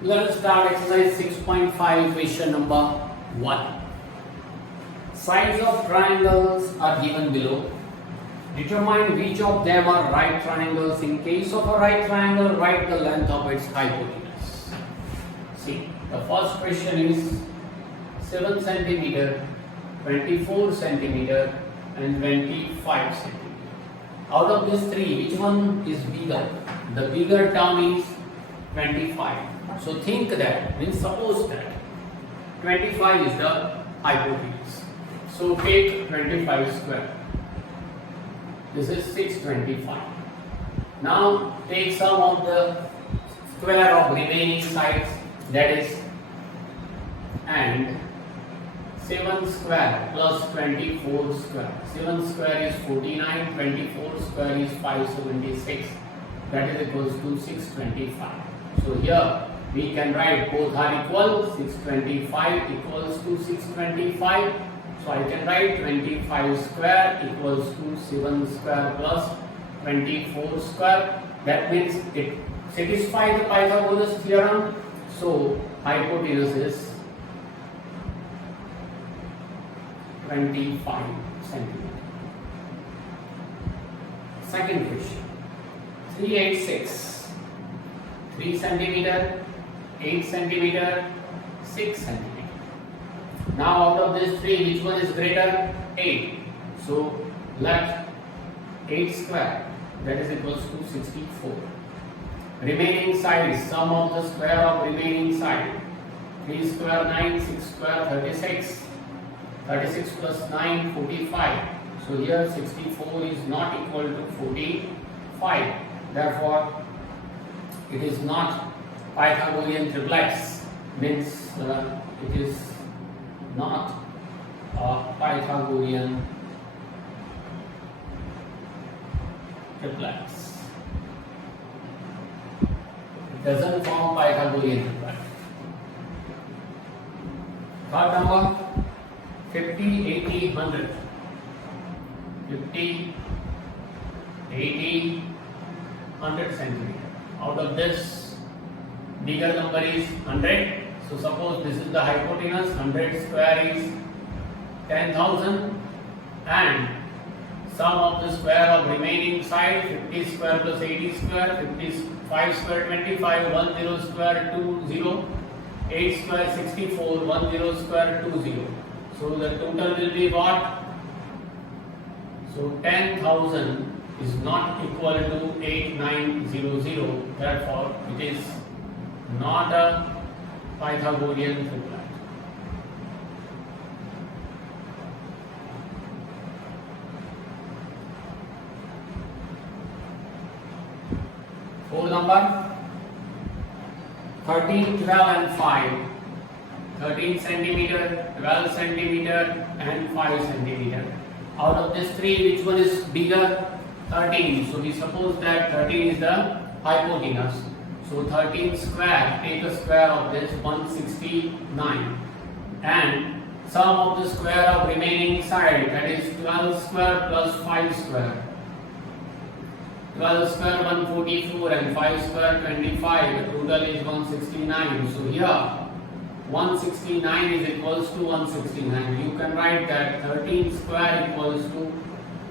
Let us start exercise 6.5, question number 1. Sides of triangles are given below. Determine which of them are right triangles. In case of a right triangle, write the length of its hypotenuse. See, the first question is 7 centimeter, 24 centimeter and 25 centimeter. Out of these three, which one is bigger? The bigger term is 25. So think that, means suppose that 25 is the hypotenuse. So take 25 square. This is 625. Now take sum of the square of remaining sides, that is, and 7 square plus 24 square. 7 square is 49, 24 square is 576. That is equals to 625. So here we can write both are equal. 625 equals to 625. So I can write 25 square equals to 7 square plus 24 square. That means it satisfies the Pythagoras theorem. So hypotenuse is 25 centimeter. Second question. 386. 3 centimeter, 8 centimeter, 6 centimeter. Now out of these three, which one is greater? 8. So let 8 square, that is equals to 64. Remaining sides, sum of the square of remaining side. 3 square 9, 6 square 36. 36 plus 9, 45. So here 64 is not equal to 45. Therefore, it is not Pythagorean triplex. Means it is not a Pythagorean triplex. It doesn't form Pythagorean triplex. Third number, 50, 80, 100. 50, 80, 100 centimeter. Out of this, bigger number is 100. So suppose this is the hypotenuse. 100 square is 10,000, and sum of the square of remaining side, 50 square plus 80 square, 55 square 25, 10 square 20, 8 square 64, 10 square 20. So the total will be what? So 10,000 is not equal to 8900. Therefore, it is not a Pythagorean triplet. Fourth number, 13, 12 and 5. 13 centimeter, 12 centimeter and 5 centimeter. Out of these three, which one is bigger? 13. So we suppose that 13 is the hypotenuse. So 13 square, take a square of this, 169. And sum of the square of remaining side, that is 12 square plus 5 square. 12 square 144 and 5 square 25. The total is 169. So here 169 is equals to 169. You can write that 13 square equals to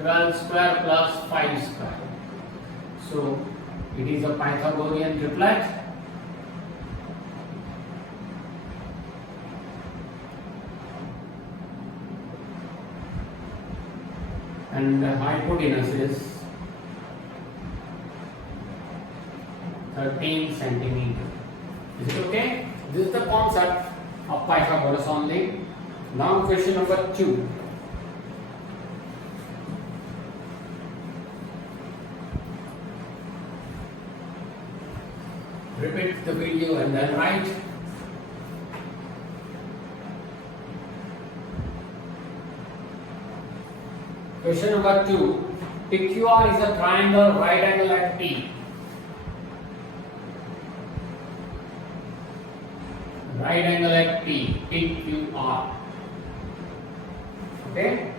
12 square plus 5 square. So it is a Pythagorean triplet. And the hypotenuse is 13 centimeter. Is it okay? This is the concept of Pythagoras only. Now question number 2. Repeat the video and then write. Question number 2. PQR is a triangle right angle at P. Right angle at P, PQR. Okay?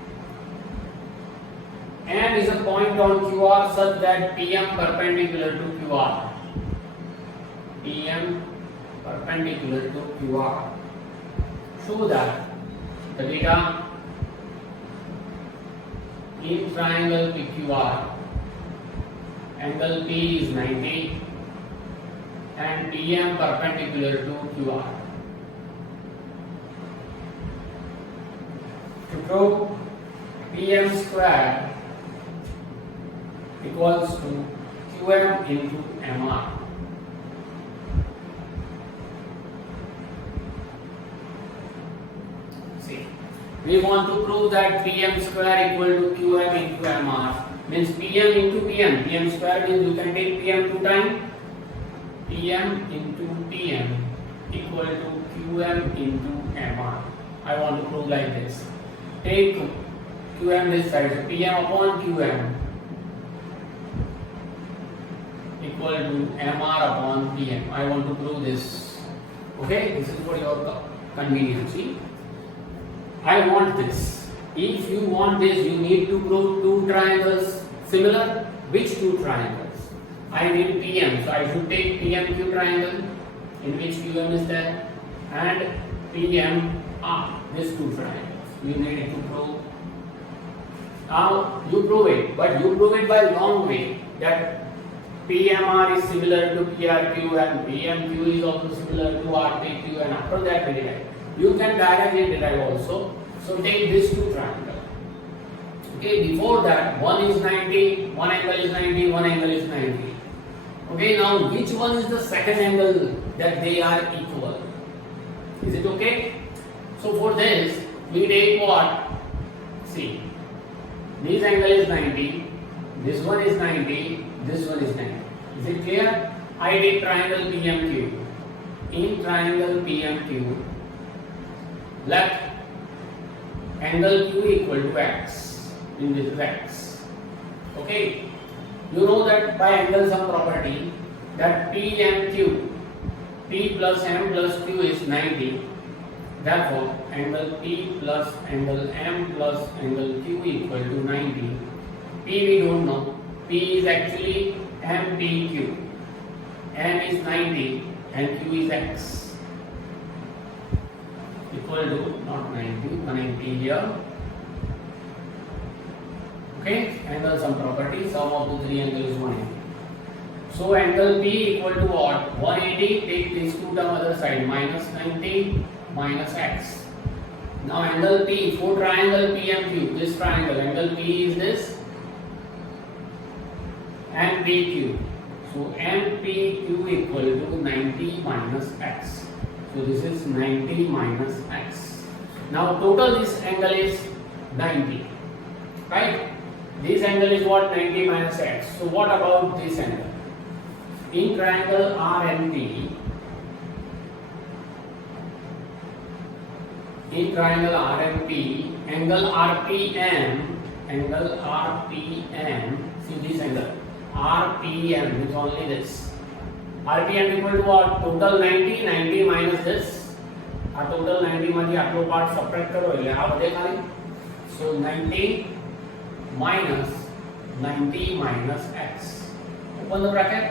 And is a point on QR such that PM perpendicular to QR. PM perpendicular to QR. Show that the data in triangle PQR, angle P is 90 and PM perpendicular to QR. To prove PM square equals to QM into MR. See, we want to prove that PM square equal to QM into MR. Means PM into PM. PM square means you can take PM 2 times. PM into PM equal to QM into MR. I want to prove like this. Take QM this side. So PM upon QM equal to MR upon PM. I want to prove this. Okay, this is for your convenience. See, I want this. If you want this, you need to prove two triangles similar. Which two triangles? I need PM, so I should take PMQ triangle in which QM is there and PMR. These two triangles. You need to prove. Now you prove it, but you prove it by long way that PMR is similar to PRQ and PMQ is also similar to RPQ, and after that we derive. You can directly derive also. So take these two triangles. Okay, before that, one is 90, one angle is 90, one angle is 90. Okay, now which one is the second angle that they are equal? Is it okay? So for this, we take what? See, this angle is 90, this one is 90, this one is 90. Is it clear? I take triangle PMQ. In triangle PMQ, let angle Q equal to X. In this is X. Okay. You know that by angle sum property that P and Q, P plus M plus Q is 90. Therefore, angle P plus angle M plus angle Q equal to 90. P we don't know. P is actually MPQ. M is 90 and Q is X. Equal to not 90, 180 here. Okay, angle sum property, sum of the three angles is 180. So angle P equal to what? 180, take these two term other side, minus 90 minus X. Now angle P, for triangle PMQ, this triangle, angle P is this and PQ. So MPQ equal to 90 minus X. So this is 90 minus X. Now total this angle is 90. Right? This angle is what? 90 minus X. So what about this angle? In triangle RMP, angle RPM, see this angle, RPM is only this. RPM equal to what? Total 90, 90 minus this. Total 90 માંથી આટલો part subtract કરો એટલે આ વધે ખાલી. So 90 minus 90 minus X. Open the bracket.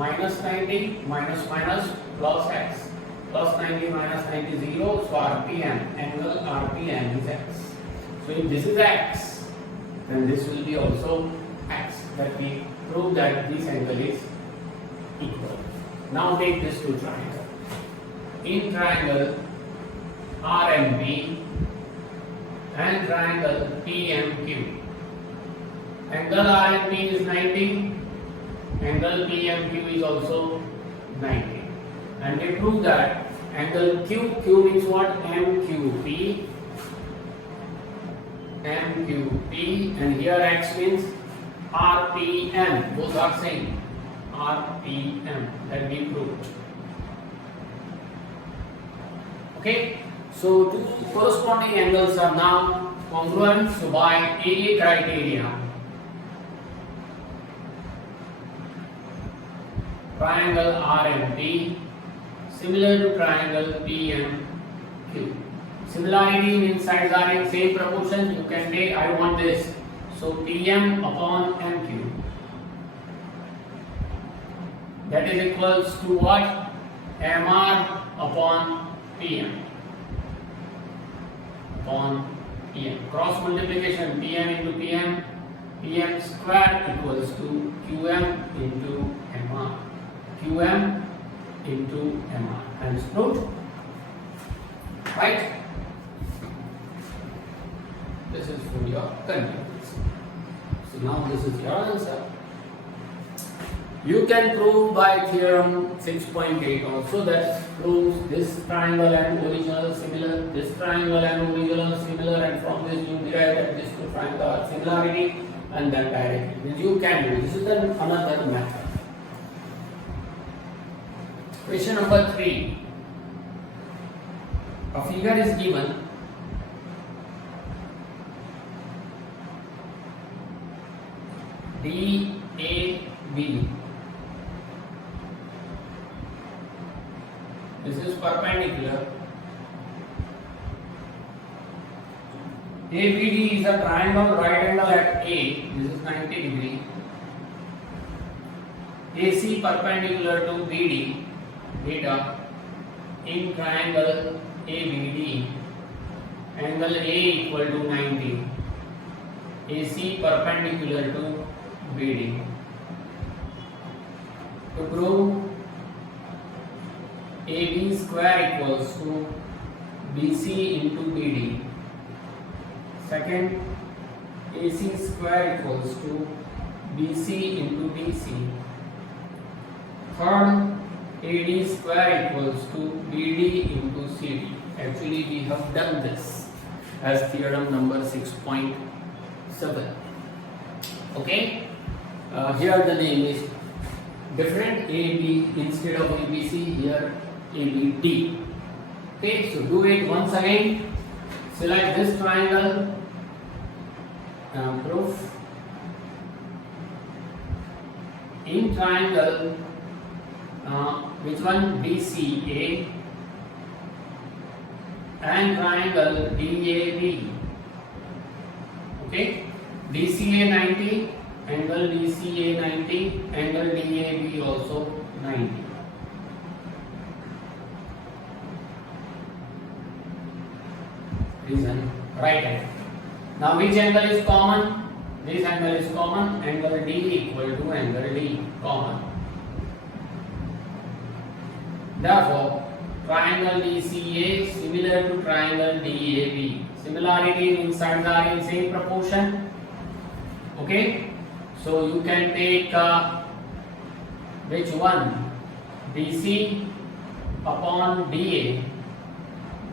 Minus 90 minus minus plus X. Plus 90 minus 90 0. So RPM, angle RPM is X. So if this is X, then this will be also X. That we prove that this angle is equal. Now take this two triangle. In triangle RMP and triangle PMQ, angle RMP is 90, angle PMQ is also 90, and we prove that angle Q means what? MQP, and here X means RPM, both are same. RPM, that we proved. Okay, so two corresponding angles are now congruent. So by area criteria, triangle RMP similar to triangle PMQ. Similarity means sides are in same proportion. You can take, I want this, so PM upon MQ. That is equals to what? MR upon PM. Cross multiplication PM into PM. PM square equals to QM into MR. QM into MR. Hence proved. Right? This is for your convenience. So now this is your answer. You can prove by theorem 6.8 also, that proves this triangle and original similar, this triangle and original similar, and from this you derive that these two triangles are similarity, and then directly. You can do this. Is another method. Question number 3. A figure is given. DAB. This is perpendicular. ABD is a triangle right angle at A. This is 90 degree. AC perpendicular to BD. Beta in triangle ABD. Angle A equal to 90. AC perpendicular to BD. To prove AB square equals to BC into BD. Second, AC square equals to BC into BC. Third, AD square equals to BD into CD. Actually, we have done this as theorem number 6.7. Okay? Here the name is different. AB instead of ABC, here ABD. Okay, so do it once again. Select this triangle. Proof. In triangle, which one? DCA and triangle DAB. Okay, DCA 90, angle DCA 90, angle DAB also 90. Reason, right angle. Now which angle is common? This angle is common. Angle D equal to angle D, common. Therefore, triangle DCA similar to triangle DAB. Similarity means sides are in same proportion. Okay, so you can take which one? DC upon DA.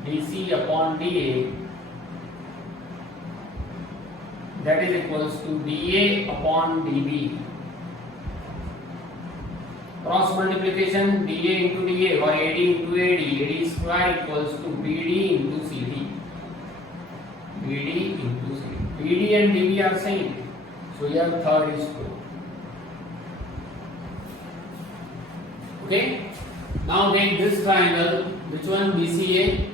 DC upon DA. That is equals to DA upon DB. Cross multiplication DA into DA or AD into AD. AD square equals to BD into CD. BD into CD. BD and DB are same. So here third is true. Okay. Now make this triangle. Which one? BCA.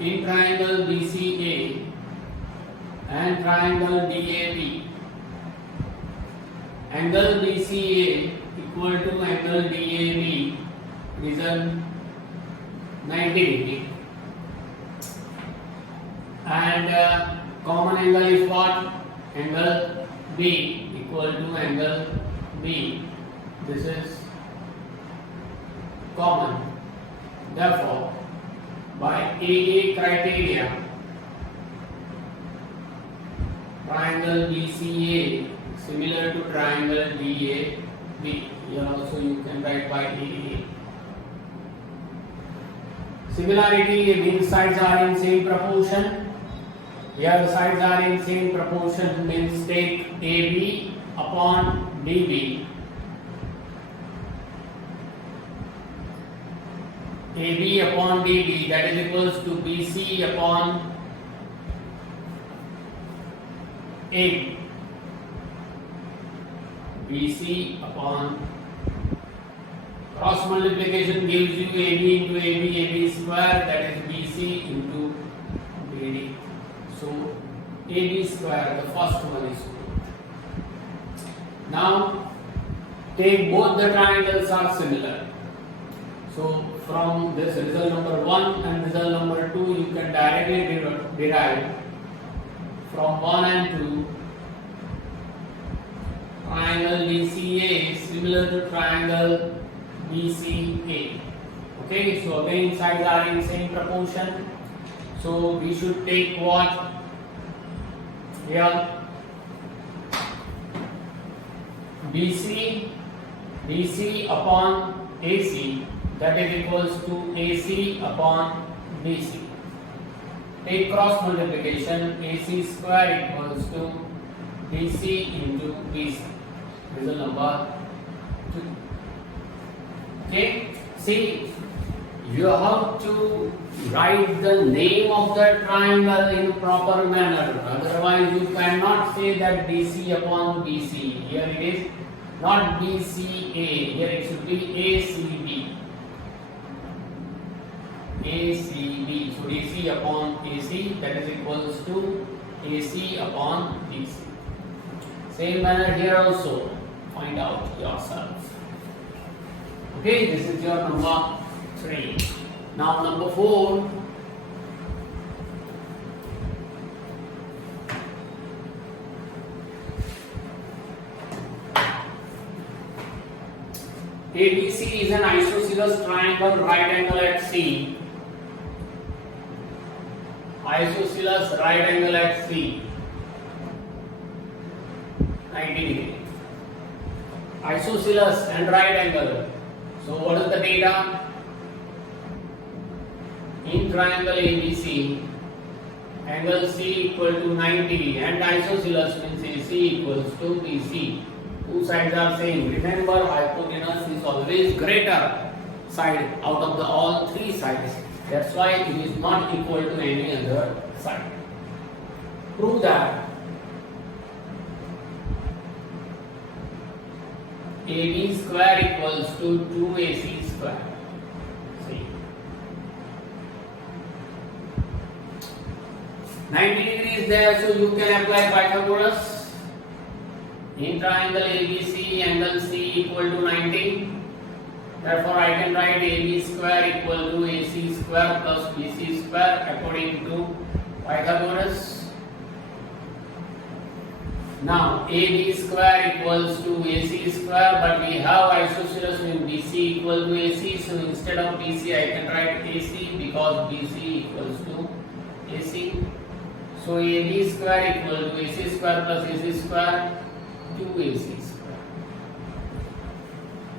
In triangle BCA and triangle DAB. Angle BCA equal to angle DAB is a 90 degree. And common angle is what? Angle B equal to angle B. This is common. Therefore, by AA criteria, triangle BCA similar to triangle DAB. Here also you can write by AA. Similarity means sides are in same proportion. Here the sides are in same proportion means take AB upon DB. AB upon DB, that is equals to BC upon AB. BC upon cross multiplication gives you AB into AB, AB square, that is BC into BD. So AB square, the first one is good. Now take both the triangles are similar. So from this result number 1 and result number 2 you can directly derive from 1 and 2 triangle BCA is similar to triangle BCA. Okay, so again sides are in same proportion. So we should take what? Here BC upon AC, that is equals to AC upon BC. Take cross multiplication, AC square equals to BC into BC. Result number 2. Okay, see, you have to write the name of the triangle in proper manner. Otherwise, you cannot say that BC upon BC. Here it is not BCA. Here it should be ACB. ACB. So DC upon AC, that is equals to AC upon DC. Same manner here also. Find out yourself. Okay, this is your number 3. Now number 4. ABC is an isosceles triangle right angle at C. Isosceles right angle at C. 90 degree. Isosceles and right angle. So what is the data? In triangle ABC, angle C equal to 90 and isosceles means AC equals to BC. Two sides are same. Remember, hypotenuse is always greater side out of the all 3 sides. That's why it is not equal to any other side. Prove that. AB square equals to 2AC square. See. 90 degrees there, so you can apply Pythagoras. In triangle ABC, angle C equal to 90. Therefore, I can write AB square equal to AC square plus BC square according to Pythagoras. Now, AB square equals to AC square, but we have isosceles means BC equal to AC. So instead of BC, I can write AC because BC equals to AC. So AB square equal to AC square plus AC square. 2AC square.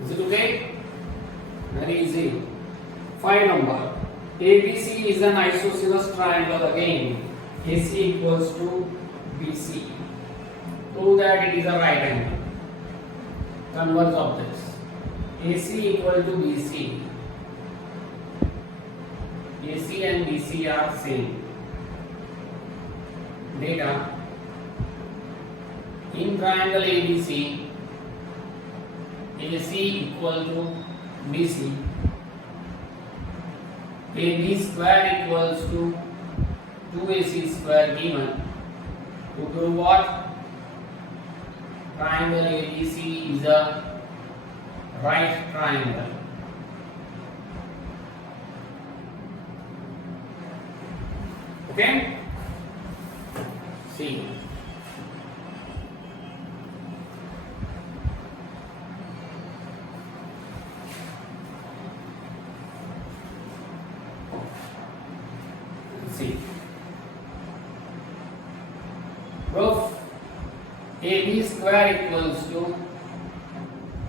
Is it okay? Very easy. Find number. ABC is an isosceles triangle again. AC equals to BC. Prove that it is a right angle. Converse of this. AC equal to BC. AC and BC are same. Data. In triangle ABC, AC equal to BC, AB square equals to 2AC square given. To prove what? Triangle ABC is a right triangle. Okay? See. See. Proof. AB square equals to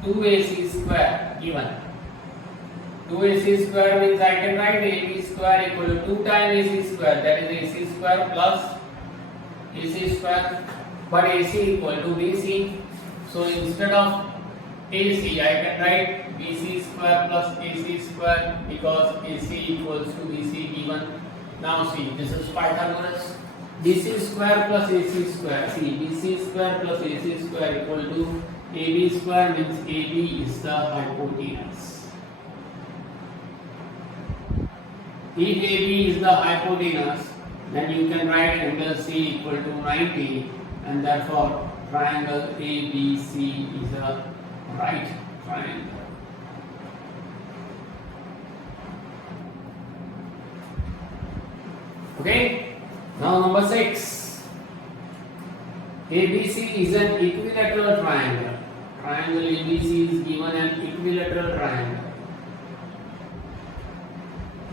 2AC square given. 2AC square means I can write AB square equal to 2 times AC square, that is AC square plus AC square, but AC equal to BC. So instead of AC I can write BC square plus AC square because AC equals to BC given. Now see, this is Pythagoras. BC square plus AC square. See, BC square plus AC square equal to AB square means AB is the hypotenuse. If AB is the hypotenuse, then you can write angle C equal to 90, and therefore triangle ABC is a right triangle. Okay. Now number 6. ABC is an equilateral triangle. Triangle ABC is given an equilateral triangle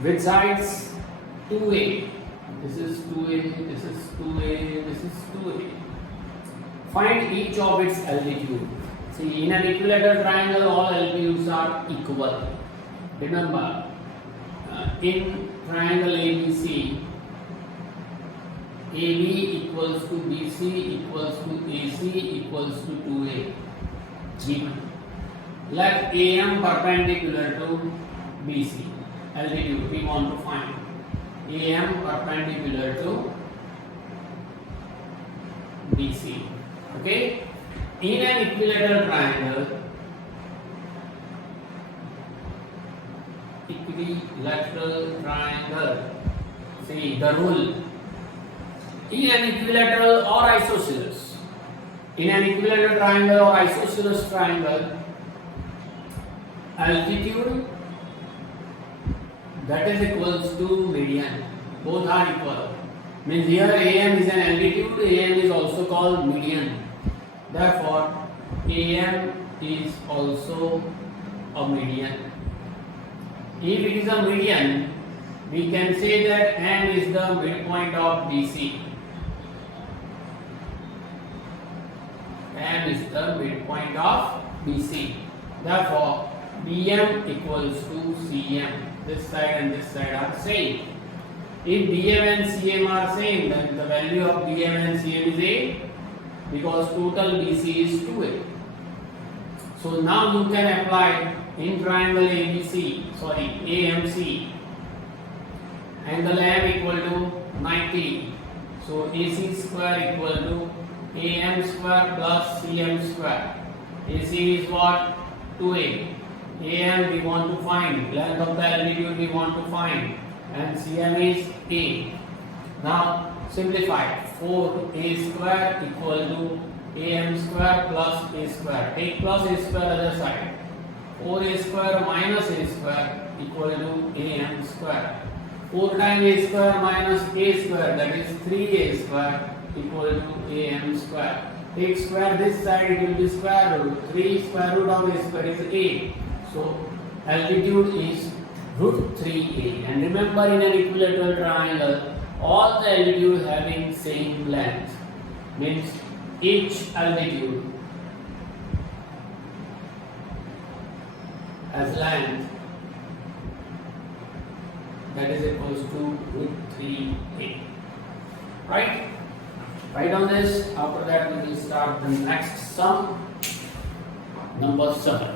with sides 2A. This is 2A, this is 2A, this is 2A. Find each of its altitude. See, in an equilateral triangle, all altitudes are equal. Remember, in triangle ABC, AB equals to BC equals to AC equals to 2A. Given. Let AM perpendicular to BC. Altitude we want to find. AM perpendicular to BC. Okay? In an equilateral triangle, see the rule. In an equilateral or isosceles, in an equilateral triangle or isosceles triangle, altitude that is equals to median. Both are equal. Means here AM is an altitude, AM is also called median. Therefore, AM is also a median. If it is a median, we can say that M is the midpoint of BC. M is the midpoint of BC. Therefore, BM equals to CM. This side and this side are same. If BM and CM are same, then the value of BM and CM is A, because total BC is 2A. So now you can apply in triangle AMC, angle M equal to 90. So AC square equal to AM square plus CM square. AC is what? 2A. AM we want to find, length of the altitude we want to find, and CM is A. Now simplify. 4A square equal to AM square plus A square. Take plus A square other side. 4A square minus A square equal to AM square. 4 times A square minus A square, that is 3A square equal to AM square. Take square this side, it will be square root. 3 square root of A square is A. So altitude is root 3A. And remember, in an equilateral triangle, all the altitude having same length. Means each altitude has length that is equals to root 3A. Right? Write down this. After that we will start the next sum, number 7.